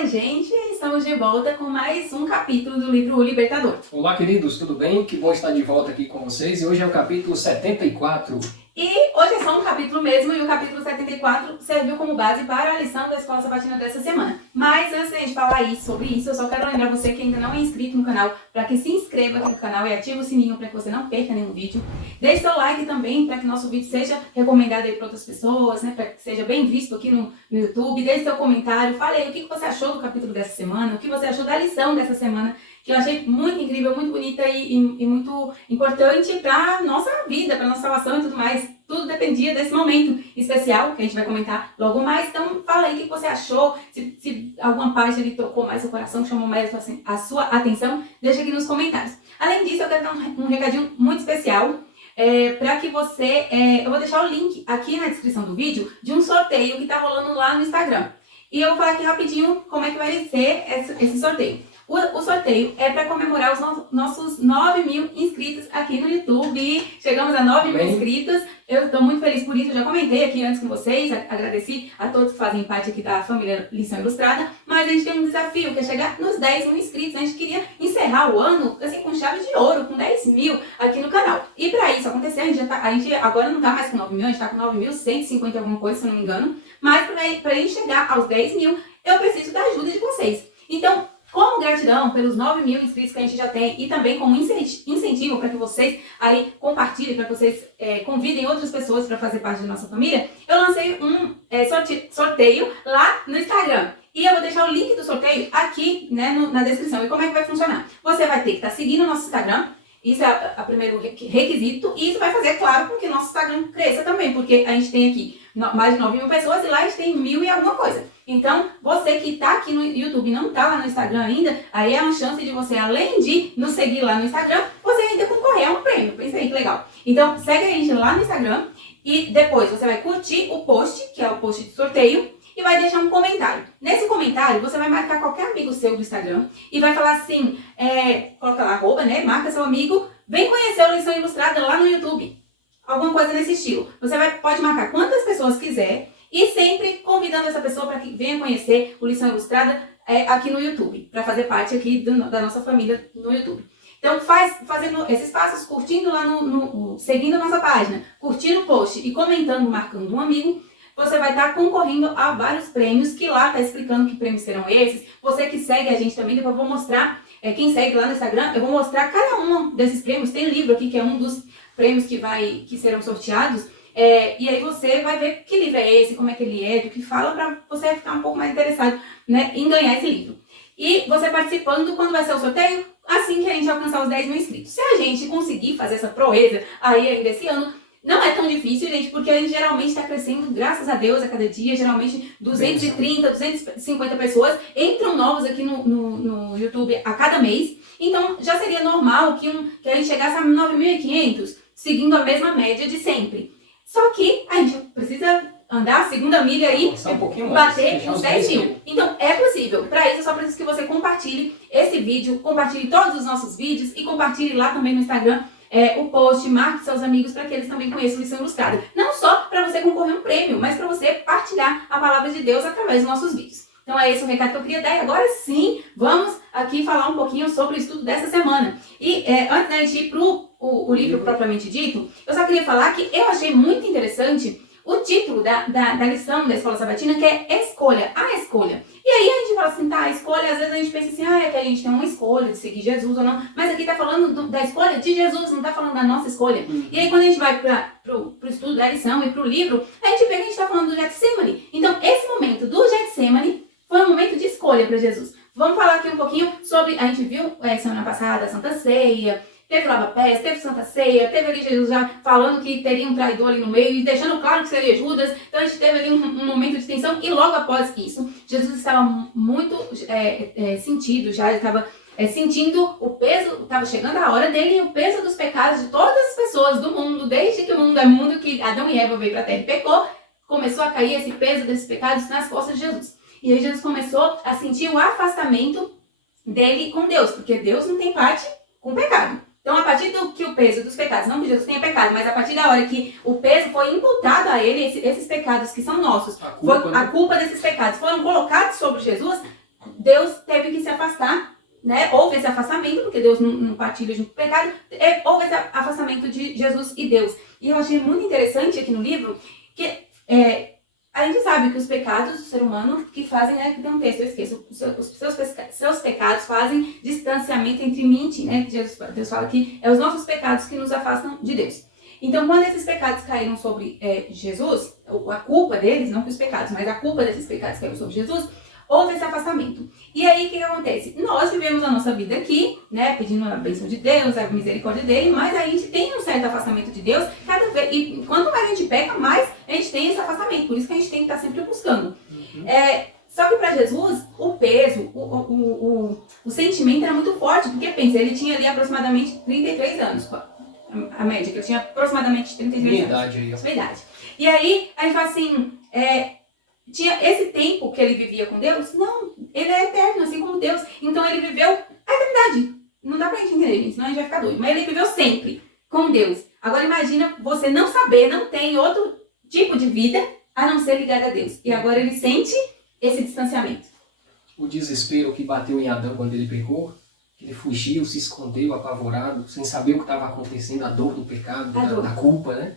Oi, gente! Estamos de volta com mais um capítulo do livro O Libertador. Olá, queridos, tudo bem? Que bom estar de volta aqui com vocês. E hoje é o capítulo 74. E hoje é só um capítulo mesmo, e o capítulo 74 serviu como base para a lição da Escola Sabatina dessa semana. Mas antes de a gente falar sobre isso, eu só quero lembrar você que ainda não é inscrito no canal, para que se inscreva aqui no canal e ative o sininho para que você não perca nenhum vídeo. Deixe seu like também, para que nosso vídeo seja recomendado aí para outras pessoas, né? Para que seja bem visto aqui no YouTube. Deixe seu comentário, fale aí o que você achou do capítulo dessa semana, o que você achou da lição dessa semana, que eu achei muito incrível, muito bonita e muito importante para nossa vida, para nossa salvação e tudo mais. Tudo dependia desse momento especial, que a gente vai comentar logo mais. Então, fala aí o que você achou, se alguma parte ali tocou mais seu coração, chamou mais a sua atenção, deixa aqui nos comentários. Além disso, eu quero dar um recadinho muito especial, para que você... eu vou deixar o link aqui na descrição do vídeo de um sorteio que está rolando lá no Instagram. E eu vou falar aqui rapidinho como é que vai ser esse sorteio. O sorteio é para comemorar os nossos 9.000 inscritos aqui no YouTube. Chegamos a 9.000 inscritos. Eu estou muito feliz por isso. Eu já comentei aqui antes com vocês. Agradeci a todos que fazem parte aqui da família Lição Ilustrada. Mas a gente tem um desafio, que é chegar nos 10.000 inscritos. A gente queria encerrar o ano assim, com chave de ouro, com 10.000 aqui no canal. E para isso acontecer, a gente agora não está mais com 9.000, a gente está com 9.150 alguma coisa, se eu não me engano. Mas para a gente chegar aos 10.000, eu preciso da ajuda de vocês. Então, como gratidão pelos 9.000 inscritos que a gente já tem e também como incentivo para que vocês aí compartilhem, para que vocês convidem outras pessoas para fazer parte da nossa família, eu lancei um sorteio lá no Instagram. E eu vou deixar o link do sorteio aqui, né, na descrição. E como é que vai funcionar? Você vai ter que estar seguindo o nosso Instagram. Isso é o primeiro requisito. E isso vai fazer, claro, com que o nosso Instagram cresça também. Porque a gente tem aqui mais de 9.000 pessoas e lá a gente tem 1.000 e alguma coisa. Então, você que está aqui no YouTube e não está lá no Instagram ainda, aí é uma chance de você, além de nos seguir lá no Instagram, você ainda concorrer a um prêmio. Pensa aí que legal. Então, segue a gente lá no Instagram e depois você vai curtir o post, que é o post de sorteio, e vai deixar um comentário. Nesse comentário, você vai marcar qualquer amigo seu do Instagram e vai falar assim, coloca lá, @, né? Marca seu amigo, vem conhecer o Lição Ilustrada lá no YouTube. Alguma coisa nesse estilo. Você pode marcar quantas pessoas quiser e sempre convidando essa pessoa para que venha conhecer o Lição Ilustrada aqui no YouTube, para fazer parte aqui da nossa família no YouTube. Então, fazendo esses passos, curtindo lá seguindo a nossa página, curtindo o post e comentando, marcando um amigo, você vai estar concorrendo a vários prêmios, que lá está explicando que prêmios serão esses. Você que segue a gente também, depois eu vou mostrar, quem segue lá no Instagram, eu vou mostrar cada um desses prêmios. Tem livro aqui que é um dos prêmios que serão sorteados. E aí você vai ver que livro é esse, como é que ele é, do que fala, para você ficar um pouco mais interessado, né, em ganhar esse livro. E você participando, quando vai ser o sorteio? Assim que a gente alcançar os 10.000 inscritos. Se a gente conseguir fazer essa proeza aí ainda esse ano, não é tão difícil, gente, porque a gente geralmente está crescendo, graças a Deus, a cada dia. Geralmente 230, 250 pessoas entram novos aqui no YouTube a cada mês. Então, já seria normal que a gente chegasse a 9.500, seguindo a mesma média de sempre. Só que a gente precisa andar a segunda milha aí, bater os 10.000. Então, é possível. Para isso, eu só preciso que você compartilhe esse vídeo, compartilhe todos os nossos vídeos e compartilhe lá também no Instagram o post, marque seus amigos para que eles também conheçam Lição Ilustrada. Não só para você concorrer a um prêmio, mas para você partilhar a palavra de Deus através dos nossos vídeos. Então é esse o recado que eu queria dar. E agora sim, vamos aqui falar um pouquinho sobre o estudo dessa semana. E antes de ir para o livro propriamente dito, eu só queria falar que eu achei muito interessante o título da lição da Escola Sabatina, que é Escolha, a Escolha. E aí a gente fala assim, tá, a escolha, às vezes a gente pensa assim, é que a gente tem uma escolha de seguir Jesus ou não, mas aqui tá falando da escolha de Jesus, não tá falando da nossa escolha. E aí quando a gente vai pro estudo da lição e pro livro, a gente vê que a gente tá falando do Getsemane. Então esse momento do Getsemane foi um momento de escolha para Jesus. Vamos falar aqui um pouquinho sobre, a gente viu semana passada a Santa Ceia, teve lava-pés, teve Santa Ceia, teve ali Jesus já falando que teria um traidor ali no meio e deixando claro que seria Judas. Então a gente teve ali um momento de tensão e logo após isso, Jesus estava muito sentido já, ele estava sentindo o peso, estava chegando a hora dele e o peso dos pecados de todas as pessoas do mundo, desde que o mundo é mundo, que Adão e Eva veio para a terra e pecou, começou a cair esse peso desses pecados nas costas de Jesus. E aí Jesus começou a sentir o afastamento dele com Deus, porque Deus não tem parte com o pecado. Então, a partir do que o peso dos pecados, não que Jesus tenha pecado, mas a partir da hora que o peso foi imputado a ele, esses pecados que são nossos, a culpa desses pecados foram colocados sobre Jesus, Deus teve que se afastar, né? Houve esse afastamento, porque Deus não partilha junto com o pecado, houve esse afastamento de Jesus e Deus. E eu achei muito interessante aqui no livro que a gente sabe que os pecados do ser humano que fazem, né, que tem um texto, eu esqueço, seus pecados fazem distanciamento entre mim e ti, né? Deus fala que é os nossos pecados que nos afastam de Deus. Então, quando esses pecados caíram sobre Jesus, a culpa deles, não que os pecados, mas a culpa desses pecados caiu sobre Jesus, houve esse afastamento. E aí, o que acontece? Nós vivemos a nossa vida aqui, né, pedindo a bênção de Deus, a misericórdia dele, mas a gente tem um certo afastamento de Deus, e quanto mais a gente peca, mais a gente tem esse afastamento. Por isso que a gente tem que estar sempre buscando. Só que para Jesus, o peso, o sentimento era muito forte, porque pensa, ele tinha ali aproximadamente 33 anos, a média, que ele tinha aproximadamente 33 anos. Idade aí, ó. Sua idade. E aí, a gente fala assim, tinha esse tempo que ele vivia com Deus? Não, ele é eterno, assim como Deus. Então ele viveu a eternidade. Não dá pra gente entender, gente, senão a gente vai ficar doido. Mas ele viveu sempre com Deus. Agora imagina você não saber, não tem outro tipo de vida a não ser ligada a Deus. E agora ele sente esse distanciamento. O desespero que bateu em Adão quando ele pecou, ele fugiu, se escondeu, apavorado, sem saber o que estava acontecendo, a dor do pecado, da culpa, né?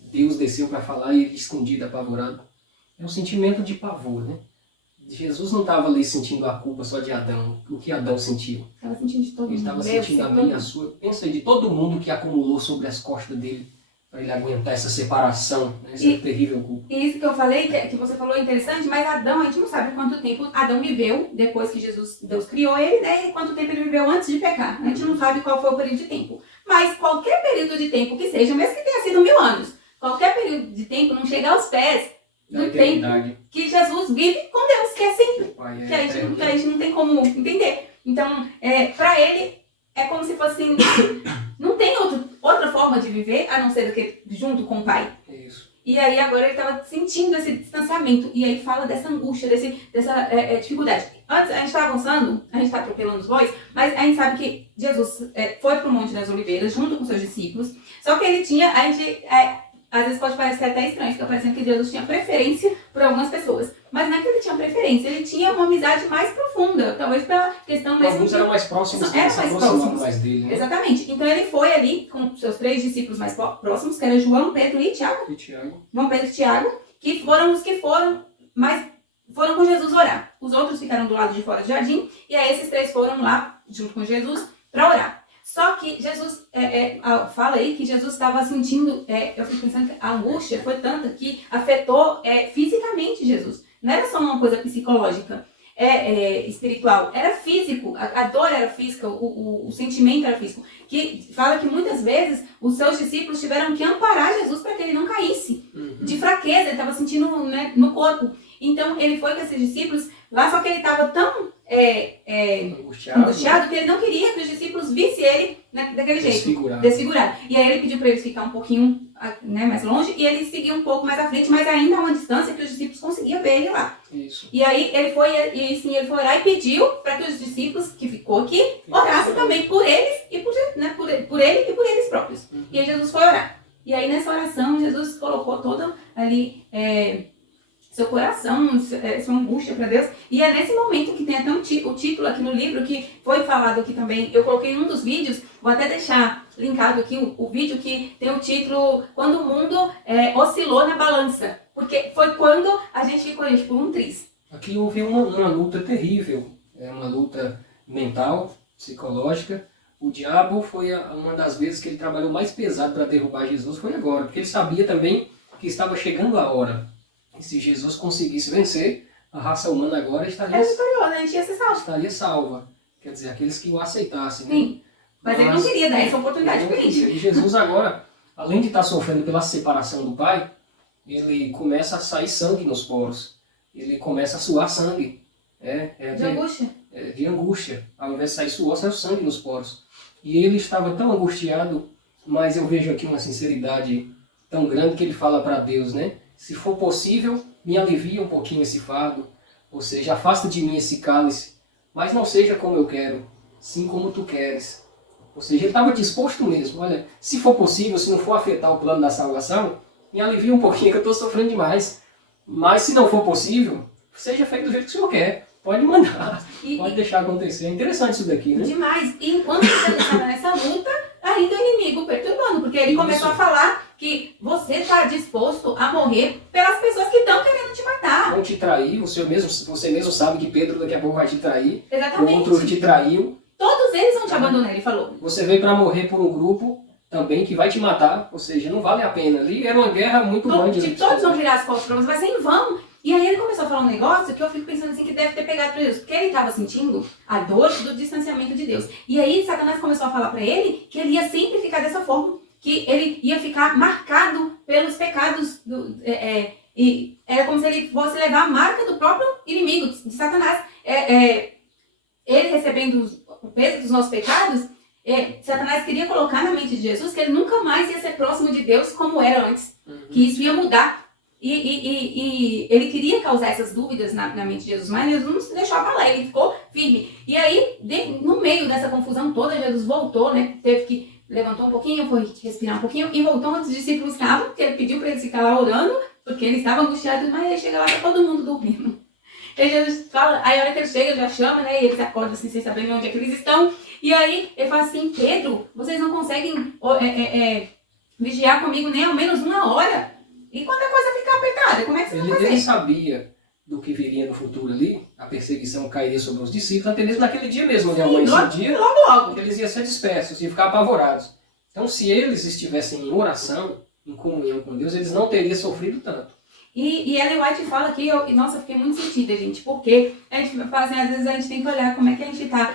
Deus desceu para falar e ele escondido, apavorado. É um sentimento de pavor, né? Jesus não estava ali sentindo a culpa só de Adão, o que Adão sentiu. Estava sentindo de todo mundo. Ele estava sentindo a minha, a sua. Pensa aí, de todo mundo que acumulou sobre as costas dele para ele aguentar essa separação, né? Essa terrível culpa. E isso que eu falei, que você falou é interessante, mas Adão, a gente não sabe quanto tempo Adão viveu depois que Deus criou ele, né? E quanto tempo ele viveu antes de pecar. A gente não sabe qual foi o período de tempo. Mas qualquer período de tempo que seja, mesmo que tenha sido 1000 anos, qualquer período de tempo não chega aos pés do tempo que Jesus vive com Deus, que é sempre. Pai, que a gente não tem como entender. Então, para ele, é como se fosse assim, não tem outra forma de viver, a não ser do que junto com o Pai. Isso. E aí agora ele estava sentindo esse distanciamento. E aí fala dessa angústia, dessa dificuldade. Antes, a gente está avançando, a gente está atropelando os bois, mas a gente sabe que Jesus foi para o Monte das Oliveiras junto com seus discípulos. Só que ele tinha, às vezes pode parecer até estranho, fica parecendo que Jesus tinha preferência por algumas pessoas. Mas não é que ele tinha preferência, ele tinha uma amizade mais profunda. Talvez pela questão mesmo. Alguns eram mais próximos, eram mais próximos. Mais dele, né? Exatamente. Então ele foi ali com seus 3 discípulos mais próximos, que eram João, Pedro e Tiago. João, Pedro e Tiago, que foram os que foram com Jesus orar. Os outros ficaram do lado de fora do jardim, e aí esses 3 foram lá, junto com Jesus, para orar. Só que Jesus, fala aí que Jesus estava sentindo, eu fico pensando que a angústia foi tanta que afetou fisicamente Jesus. Não era só uma coisa psicológica, espiritual, era físico, a dor era física, o sentimento era físico. Que fala que muitas vezes os seus discípulos tiveram que amparar Jesus para que ele não caísse. De fraqueza, ele estava sentindo, né, no corpo. Então ele foi com esses discípulos lá, só que ele estava tão angustiado que ele não queria que os discípulos vissem ele, né, daquele jeito, desfigurado. E aí ele pediu para eles ficar um pouquinho, né, mais longe, e ele seguia um pouco mais à frente, mas ainda a uma distância que os discípulos conseguiam ver ele lá. Isso. E aí ele foi orar e pediu para que os discípulos que ficou aqui orassem também por eles e por ele e por eles próprios. E aí Jesus foi orar. E aí nessa oração Jesus colocou toda ali seu coração, sua angústia para Deus. E é nesse momento que tem até o título aqui no livro, que foi falado aqui também. Eu coloquei em um dos vídeos, vou até deixar linkado aqui o vídeo que tem o título Quando o Mundo Oscilou na Balança. Porque foi quando a gente ficou por um triz. Aqui houve uma luta terrível, uma luta mental, psicológica. O diabo foi uma das vezes que ele trabalhou mais pesado para derrubar Jesus, foi agora. Porque ele sabia também que estava chegando a hora. E se Jesus conseguisse vencer, a raça humana agora estaria vitoriosa, a gente ia ser salva. Estaria salva. Quer dizer, aqueles que o aceitassem. Sim, né? Mas ele não queria dar essa oportunidade para gente. E Jesus agora, além de estar sofrendo pela separação do Pai, ele começa a sair sangue nos poros. Ele começa a suar sangue. De angústia. De angústia. Ao invés de sair suor, sai o sangue nos poros. E ele estava tão angustiado, mas eu vejo aqui uma sinceridade tão grande que ele fala para Deus, né? Se for possível, me alivia um pouquinho esse fardo, ou seja, afasta de mim esse cálice, mas não seja como eu quero, sim como tu queres. Ou seja, ele estava disposto mesmo, olha, se for possível, se não for afetar o plano da salvação, me alivia um pouquinho que eu estou sofrendo demais. Mas se não for possível, seja feito do jeito que o Senhor quer. pode mandar, E, pode deixar acontecer. É interessante isso daqui, né? demais. E enquanto ele estava nessa luta, ainda o inimigo perturbando, porque ele começou a falar que você está disposto a morrer pelas pessoas que estão querendo te matar. Vão te trair, você mesmo sabe que Pedro daqui a pouco vai te trair. Exatamente. O outro te traiu. Todos eles vão te abandonar, ele falou. Você veio para morrer por um grupo também que vai te matar, ou seja, não vale a pena. Ali era uma guerra muito grande. Tipo, todos vão virar as costas para você, vai ser em vão. E aí ele começou a falar um negócio que eu fico pensando assim, que deve ter pegado pra Jesus, porque ele estava sentindo a dor do distanciamento de Deus. E aí Satanás começou a falar para ele que ele ia sempre ficar dessa forma, que ele ia ficar marcado pelos pecados, e era como se ele fosse levar a marca do próprio inimigo, de Satanás. Ele recebendo o peso dos nossos pecados, Satanás queria colocar na mente de Jesus que ele nunca mais ia ser próximo de Deus como era antes, que isso ia mudar. E ele queria causar essas dúvidas na mente de Jesus, mas Jesus não se deixou abalar, ele ficou firme. E aí, no meio dessa confusão toda, Jesus voltou, né? Teve que levantar um pouquinho, foi respirar um pouquinho e voltou onde os discípulos estavam, porque ele pediu para eles ficar lá orando, porque ele estava angustiado, mas aí chega lá, tá todo mundo dormindo. Aí Jesus fala, aí a hora que ele chega, ele já chama, né? E eles acordam assim, sem saber onde é que eles estão. E aí ele fala assim, Pedro, vocês não conseguem vigiar comigo nem ao menos 1 hora? E quando a coisa ficar apertada, como é que você vai fazer? Ele sabia do que viria no futuro ali, a perseguição cairia sobre os discípulos, até mesmo naquele dia mesmo, onde amanhecia o dia, logo. eles iam ser dispersos, iam ficar apavorados. Então, se eles estivessem em oração, em comunhão com Deus, eles não teriam sofrido tanto. E Ellen White fala aqui, nossa, eu fiquei muito sentida, gente, porque a gente fala assim, às vezes a gente tem que olhar como é que a gente está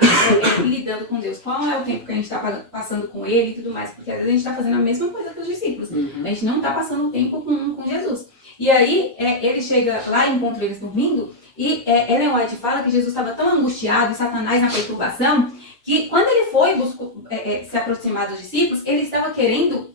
lidando com Deus, qual é o tempo que a gente está passando com Ele e tudo mais, porque às vezes a gente está fazendo a mesma coisa que os discípulos, a gente não está passando o tempo com Jesus. E aí, ele chega lá e encontra eles dormindo, e Ellen White fala que Jesus estava tão angustiado, Satanás na perturbação, que quando ele foi se aproximar dos discípulos, ele estava querendo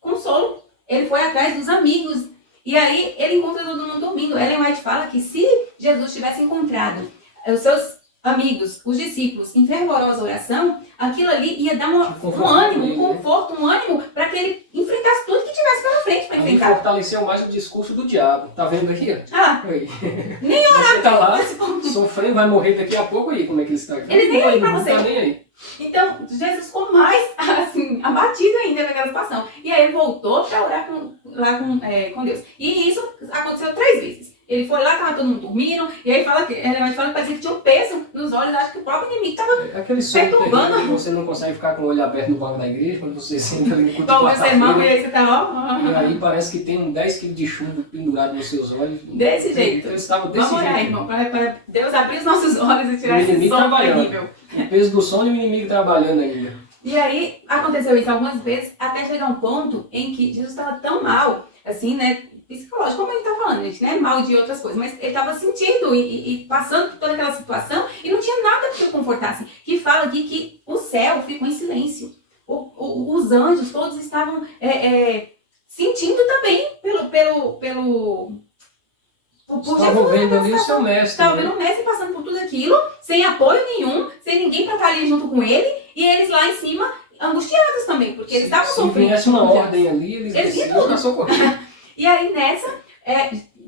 consolo, ele foi atrás dos amigos. E aí ele encontra todo mundo dormindo. Ellen White fala que se Jesus tivesse encontrado os seus amigos, os discípulos, em fervorosa oração, aquilo ali ia dar um ânimo, um conforto, um ânimo para que ele enfrentasse tudo que tivesse pela frente para enfrentar. Ele fortaleceu mais o discurso do diabo. Tá vendo aqui? Aí. Nem orar. Você tá lá, sofrendo, vai morrer daqui a pouco aí. Como é que ele está aqui? Ele nem aí para você. Não tá nem aí. Então, Jesus ficou mais, assim, abatido ainda naquela situação. E aí ele voltou para orar com Deus. E isso aconteceu 3 vezes. Ele foi lá, tava todo mundo dormindo, e aí ele vai falar que parecia que tinha um peso nos olhos, acho que o próprio inimigo tava aquele perturbando. Que você não consegue ficar com o olho aberto no banco da igreja, quando você senta ali no culto de Bom, meu sermão, e quarta-feira. aí você tá, E aí parece que tem 10 kg de chumbo pendurado nos seus olhos. Desse jeito. Então, eles estavam desse Vamos orar, jeito. irmão, para Deus abrir os nossos olhos e tirar esse sono terrível. O peso do sono e o inimigo trabalhando ainda. E aí, aconteceu isso algumas vezes, até chegar um ponto em que Jesus estava tão mal, assim, né, psicológico, como ele tá falando, gente, né, mal de outras coisas, mas ele estava sentindo e passando por toda aquela situação e não tinha nada que o confortasse. Que fala aqui que o céu ficou em silêncio. Os anjos todos estavam sentindo também estavam vendo ali o seu mestre. Estavam vendo o mestre passando por tudo aquilo, sem apoio nenhum, sem ninguém para estar ali junto com ele, e eles lá em cima angustiados também, porque eles estavam sofrendo. Se viesse uma ordem ali, eles iam para socorrer. E aí nessa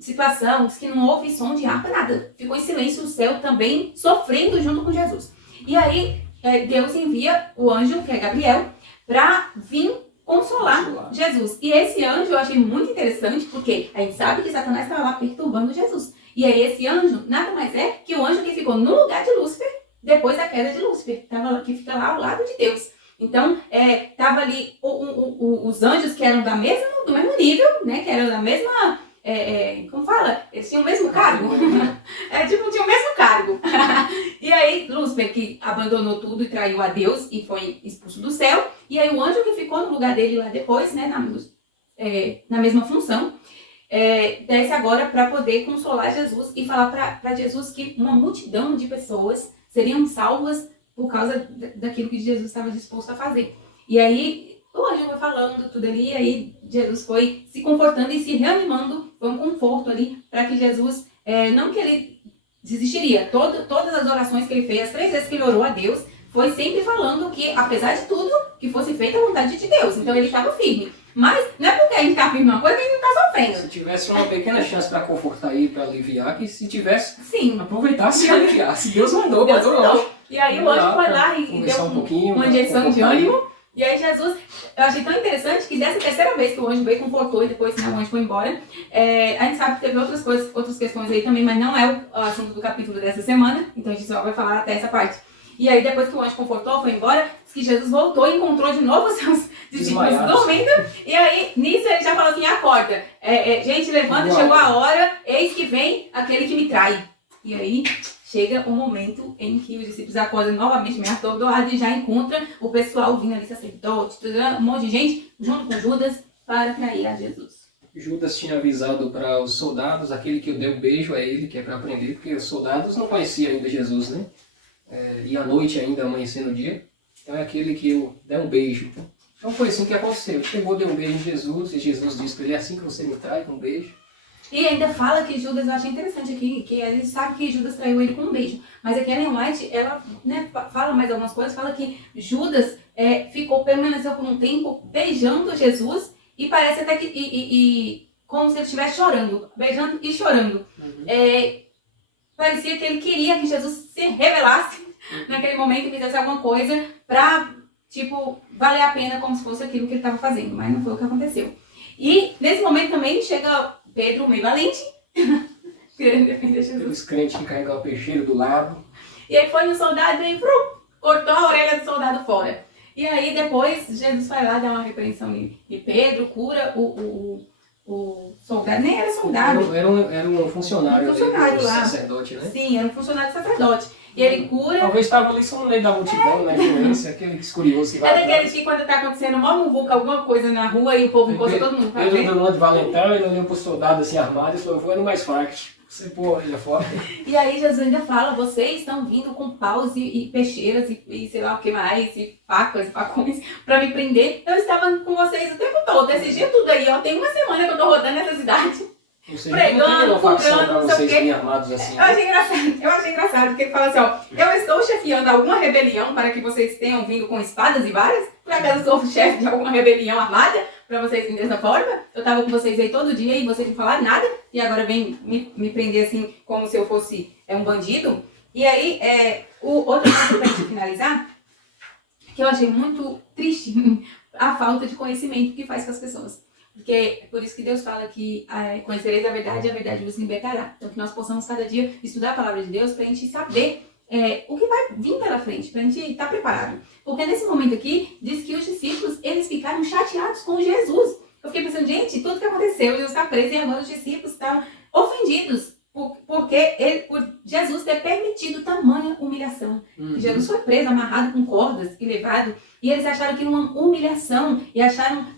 situação, diz que não houve som de harpa, nada. Ficou em silêncio o céu também, sofrendo junto com Jesus. E aí Deus envia o anjo, que é Gabriel, para vir consolar Jesus. E esse anjo eu achei muito interessante, porque a gente sabe que Satanás estava lá perturbando Jesus. E aí esse anjo nada mais é que o anjo que ficou no lugar de Lúcifer, depois da queda de Lúcifer, que fica lá ao lado de Deus. Então, tava ali os anjos que eram do mesmo nível, né? Que eram da mesma... como fala? Eles tinham o mesmo cargo. Tinham o mesmo cargo. E aí, Lúcifer, que abandonou tudo e traiu a Deus e foi expulso do céu. E aí, o anjo que ficou no lugar dele lá depois, né? Na mesma função, desce agora para poder consolar Jesus e falar para Jesus que uma multidão de pessoas seriam salvas por causa daquilo que Jesus estava disposto a fazer. E aí, o anjo foi falando tudo ali, e aí Jesus foi se confortando e se reanimando, foi um conforto ali, para que Jesus, não que ele desistiria, todas as orações que ele fez, as 3 vezes que ele orou a Deus, foi sempre falando que, apesar de tudo, que fosse feita a vontade de Deus. Então ele estava firme. Mas não é porque a gente está firme uma coisa que a gente não está sofrendo. Se tivesse uma pequena chance para confortar ele, para aliviar, que se tivesse, Sim. aproveitasse e aliviasse. Deus mandou, Deus mandou mandou. anjo. E aí o anjo foi lá e Conversar deu um pouquinho, uma injeção de confortar ele. ânimo. E aí Jesus, eu achei tão interessante que dessa terceira vez que o anjo veio, confortou e depois o anjo foi embora. A gente sabe que teve outras coisas, outras questões aí também, mas não é o assunto do capítulo dessa semana. Então a gente só vai falar até essa parte. E aí depois que o anjo confortou, foi embora, diz que Jesus voltou e encontrou de novo os seus discípulos dormindo. E aí nisso ele já falou assim, acorda. Gente, levanta, chegou a hora, eis que vem aquele que me trai. E aí chega o momento em que os discípulos acordam novamente, meio atordoados, e já encontra o pessoal vindo ali, sacerdote, um monte de gente, junto com Judas, para trair a Jesus. Judas tinha avisado para os soldados, aquele que eu dei um beijo é ele, que é para aprender, porque os soldados não conheciam ainda Jesus, né? E à noite ainda, amanhecendo o dia. Então é aquele que eu dei um beijo. Então foi assim que aconteceu. Chegou, deu um beijo em Jesus, e Jesus disse para ele, é assim que você me trai, com um beijo. E ainda fala que Judas, eu achei interessante aqui, que a gente sabe que Judas traiu ele com um beijo. Mas aqui a Ellen White, ela fala mais algumas coisas, fala que Judas permaneceu por um tempo beijando Jesus e parece até que, como se ele estivesse chorando, beijando e chorando. Parecia que ele queria que Jesus se revelasse naquele momento e fizesse alguma coisa pra, valer a pena como se fosse aquilo que ele estava fazendo, mas não foi o que aconteceu. E nesse momento também chega Pedro, meio valente, querendo defender Jesus. Os crentes que carregam o peixeiro do lado. E aí foi no soldado e cortou a orelha do soldado fora. E aí depois Jesus vai lá dar uma repreensão em Pedro, cura o soldado, nem era soldado. Era um funcionário, funcionário lá. Sacerdote, né? Sim, era um funcionário sacerdote. E ele cura... Talvez estava ali só no meio da multidão, na influência, aquele curioso que vai É daqueles que quando tá acontecendo uma muvuca, alguma coisa na rua e o povo encosta todo mundo pra Pedro ver. deu uma de valentão, ele olhou pro soldado assim armado e falou, vou no mais forte. Você pôr a orelha fora. E aí Jesus ainda fala, vocês estão vindo com paus e peixeiras e sei lá o que mais, e facas, facões, pra me prender. Eu estava com vocês o tempo todo, esse dia tudo aí, ó. Tem uma semana que eu tô rodando nessa cidade. Pregando, curando, não sei o quê. Assim, eu achei engraçado, porque ele fala assim, ó, eu estou chefiando alguma rebelião para que vocês tenham vindo com espadas e varas? Por acaso eu sou o chefe de alguma rebelião armada para vocês virem dessa forma? Eu tava com vocês aí todo dia e vocês não falaram nada, e agora vem me prender assim, como se eu fosse um bandido. E aí, o outro ponto pra gente finalizar, que eu achei muito triste, a falta de conhecimento que faz com as pessoas. Porque é por isso que Deus fala que conhecereis a verdade vos libertará. Então que nós possamos cada dia estudar a palavra de Deus para a gente saber o que vai vir pela frente, para a gente estar preparado. Porque nesse momento aqui, diz que os discípulos, eles ficaram chateados com Jesus. Eu fiquei pensando, gente, tudo que aconteceu, Jesus está preso e agora os discípulos estão ofendidos. Por Jesus ter permitido tamanha humilhação. Jesus foi preso, amarrado com cordas e levado. E eles acharam que uma humilhação e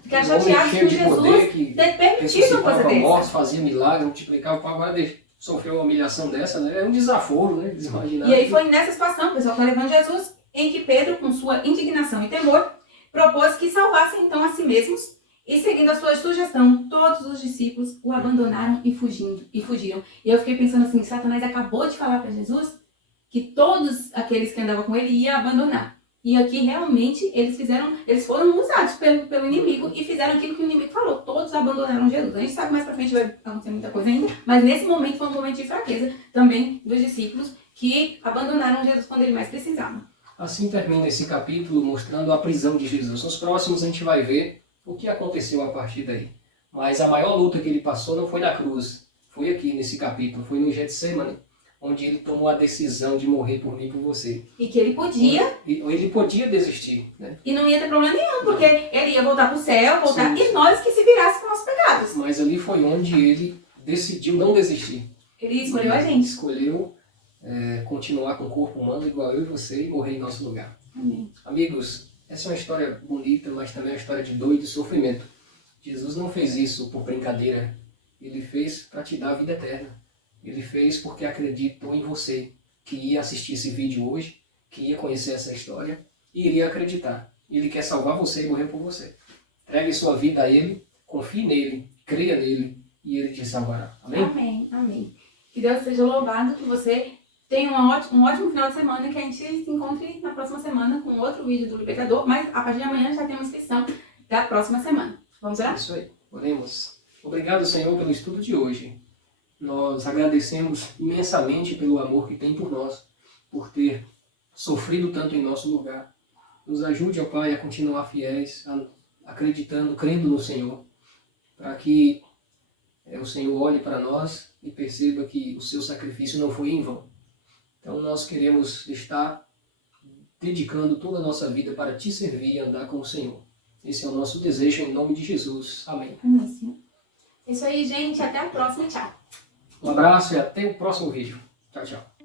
ficaram chateados com Jesus ter permitido uma coisa dessa. Mortos, fazia milagres, multiplicava o pão, agora sofreu uma humilhação dessa, né? É um desaforo, né? E aí foi nessa situação, o pessoal está levando Jesus, em que Pedro, com sua indignação e temor, propôs que salvassem então a si mesmos. E seguindo a sua sugestão, todos os discípulos o abandonaram e fugiram. E eu fiquei pensando assim, Satanás acabou de falar para Jesus que todos aqueles que andavam com ele iam abandonar. E aqui realmente eles foram usados pelo inimigo e fizeram aquilo que o inimigo falou. Todos abandonaram Jesus. A gente sabe que mais pra frente vai acontecer muita coisa ainda, mas nesse momento foi um momento de fraqueza também dos discípulos que abandonaram Jesus quando ele mais precisava. Assim termina esse capítulo mostrando a prisão de Jesus. Nos próximos a gente vai ver o que aconteceu a partir daí. Mas a maior luta que ele passou não foi na cruz, foi aqui nesse capítulo, foi no Getsemane, onde ele tomou a decisão de morrer por mim e por você. E que ele podia... Ele podia desistir, né? E não ia ter problema nenhum, porque ele ia voltar para o céu, e nós que se virasse com nossos pecados. Mas ali foi onde ele decidiu não desistir. Ele escolheu a gente. Escolheu continuar com o corpo humano igual eu e você e morrer em nosso lugar. Amém. Amigos, essa é uma história bonita, mas também é uma história de dor e de sofrimento. Jesus não fez isso por brincadeira. Ele fez para te dar a vida eterna. Ele fez porque acreditou em você, que ia assistir esse vídeo hoje, que ia conhecer essa história e iria acreditar. Ele quer salvar você e morrer por você. Entregue sua vida a Ele, confie nele, creia nele e Ele te salvará. Amém? Amém, amém. Que Deus seja louvado, que você tenha um ótimo final de semana, que a gente se encontre na próxima semana com outro vídeo do Libertador, mas a partir de amanhã já temos inscrição da próxima semana. Vamos orar? Isso aí. Oremos. Obrigado, Senhor, pelo estudo de hoje. Nós agradecemos imensamente pelo amor que tem por nós, por ter sofrido tanto em nosso lugar. Nos ajude, ó Pai, a continuar fiéis, acreditando, crendo no Senhor, para que o Senhor olhe para nós e perceba que o seu sacrifício não foi em vão. Então nós queremos estar dedicando toda a nossa vida para te servir e andar com o Senhor. Esse é o nosso desejo em nome de Jesus. Amém. Amém, Senhor. É isso aí, gente. Até a próxima. Tchau. Um abraço e até o próximo vídeo. Tchau, tchau.